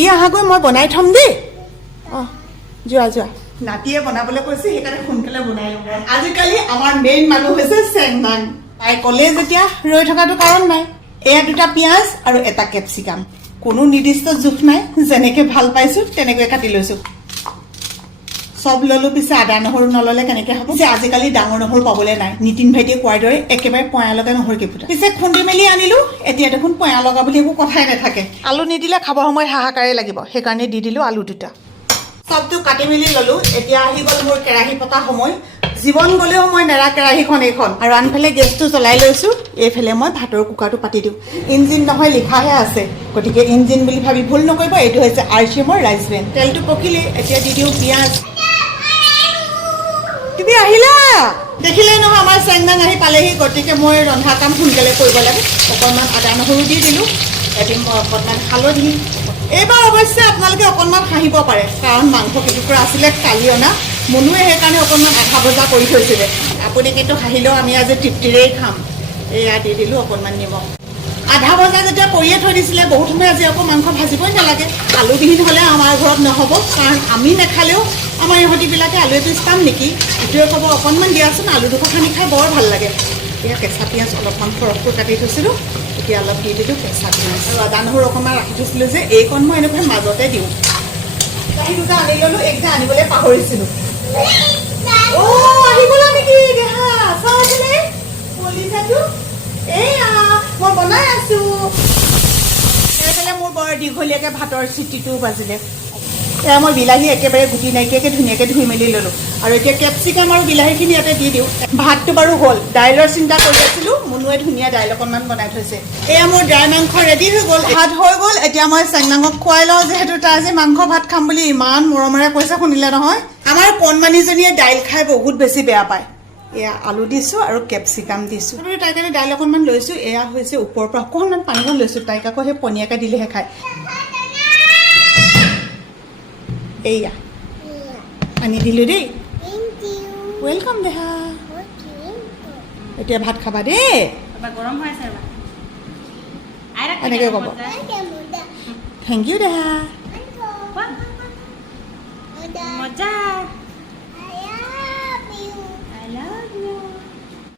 কৰি আহাগৈ মই বনাই থম দেই অঁ যোৱা যোৱা নাতিয়ে বনাবলৈ কৈছে সেইকাৰণে সোনকালে বনাই ল'ব আজিকালি আমাৰ মেইন মানুহ হৈছে চেংনাং তাই ক'লে যেতিয়া ৰৈ থকাটো কাৰণ নাই এয়া 2টা পিঁয়াজ আৰু এটা কেপচিকাম কোনো নিৰ্দিষ্ট জোখ নাই যেনেকৈ ভাল পাইছোঁ তেনেকৈ কাটি লৈছোঁ সব ললো পিছে আদা নহৰু নললে কেনেকৈ হ'ব যে আজিকালি ডাঙৰ নহৰু পাবলৈ নাই নিতিন ভাইটিয়ে কোৱাৰ দৰে একেবাৰে পয়া লগা নহৰুকে ফুটা পিছে খুন্দি মেলি আনিলোঁ এতিয়া দেখোন পয়া লগা বুলি একো কথাই নাথাকে আলু নিদিলে খাবৰ সময়ত হাহাকাৰেই লাগিব সেইকাৰণে দি দিলোঁ আলু 2টা সবটো কাটি মেলি ল'লোঁ এতিয়া আহি গ'ল মোৰ কেৰাহী পতা সময় জীৱন গ'লেও মই নেৰা কেৰাহীখন এইখন আৰু আনফালে গেছটো জ্বলাই লৈছোঁ এইফালে মই ভাতৰ কুকাৰটো পাতি দিওঁ ইঞ্জিন নহয় লিখাহে আছে গতিকে ইঞ্জিন বুলি ভাবি ভুল নকৰিব এইটো হৈছে RCMৰ ৰাইচ ব্ৰেণ্ড তেলটো পকিলে এতিয়া দি দিওঁ পিঁয়াজ তুমি আহিলা দেখিলে নহয় আমাৰ চেংনাং আহি পালেহি গতিকে মই ৰন্ধা কাম সোনকালে কৰিব লাগে অকণমান আদা নহৰু দি দিলোঁ এদিন অকণমান হালধি এইবাৰ অৱশ্যে আপোনালোকে অকণমান হাঁহিব পাৰে কাৰণ মাংস কেইটুকুৰা আছিলে কালি অনা মনুৱে সেইকাৰণে অকণমান আধা ভজা কৰি থৈছিলে আপুনি কিন্তু হাঁহিলেও আমি আজি তৃপ্তিৰেই খাম এয়া দি দিলোঁ অকণমান নিমখ আধা ভজা যেতিয়া কৰিয়ে থৈ দিছিলে বহুত সময় আজি আকৌ মাংস ভাজিবই নালাগে আলুবিহীন হ'লে আমাৰ ঘৰত নহ'ব কাৰণ আমি নাখালেও আমাৰ ইহঁতিবিলাকে আলু এপিচ পাম নেকি ইটোৱে ক'ব অকণমান দিয়াচোন আলু 2 সানি খাই বৰ ভাল লাগে এতিয়া কেঁচা পিঁয়াজ অলপমান সৰহকৈ কাটি থৈছিলোঁ এতিয়া অলপ দি দিলোঁ কেঁচা পিঁয়াজ আৰু আদা নহৰু অকণমান ৰাখি থৈছিলোঁ যে এইকণ মই এনেকৈ মাজতে দিওঁ কাঁহী 2টা আনি ল'লোঁ এইকেইটা আনিবলৈ পাহৰিছিলোঁ আহি গ'লা নেকি দেহা চাওঁচোনে কলিজাটো এয়া মই বনাই আছোঁ সেইফালে মোৰ বৰ দীঘলীয়াকৈ ভাতৰ চিটিটো বাজিলে এয়া মই বিলাহী একেবাৰে গুটি নাইকিয়াকৈ ধুনীয়াকৈ ধুই মেলি ল'লোঁ আৰু এতিয়া কেপচিকাম আৰু বিলাহীখিনি ইয়াতে দি দিওঁ ভাতটো বাৰু হ'ল দাইলৰ চিন্তা কৰি আছিলোঁ মুনুৱে ধুনীয়া দাইল অকণমান বনাই থৈছে এয়া মোৰ ড্ৰাই মাংস ৰেডি হৈ গ'ল ভাত হৈ গ'ল এতিয়া মই চেংনাঙক খুৱাই লওঁ যিহেতু তাই আজি মাংস ভাত খাম বুলি ইমান মৰমেৰে কৈছে শুনিলে নহয় আমাৰ কণমানিজনীয়ে দাইল খাই বহুত বেছি বেয়া পায় এয়া আলু দিছোঁ আৰু কেপচিকাম দিছোঁ আৰু তাইৰ কাৰণে দাইল অকণমান লৈছোঁ এয়া হৈছে ওপৰৰ পৰা অকণমান পানীকণ লৈছোঁ তাইক আকৌ সেই পনীয়াকৈ দিলেহে খায় এয়া আনি দিলোঁ দেই ৱেলকাম দেহা এতিয়া ভাত খাবা দেই গৰম হৈ আছে এনেকৈ ক'ব থেংক ইউ দেহা মজা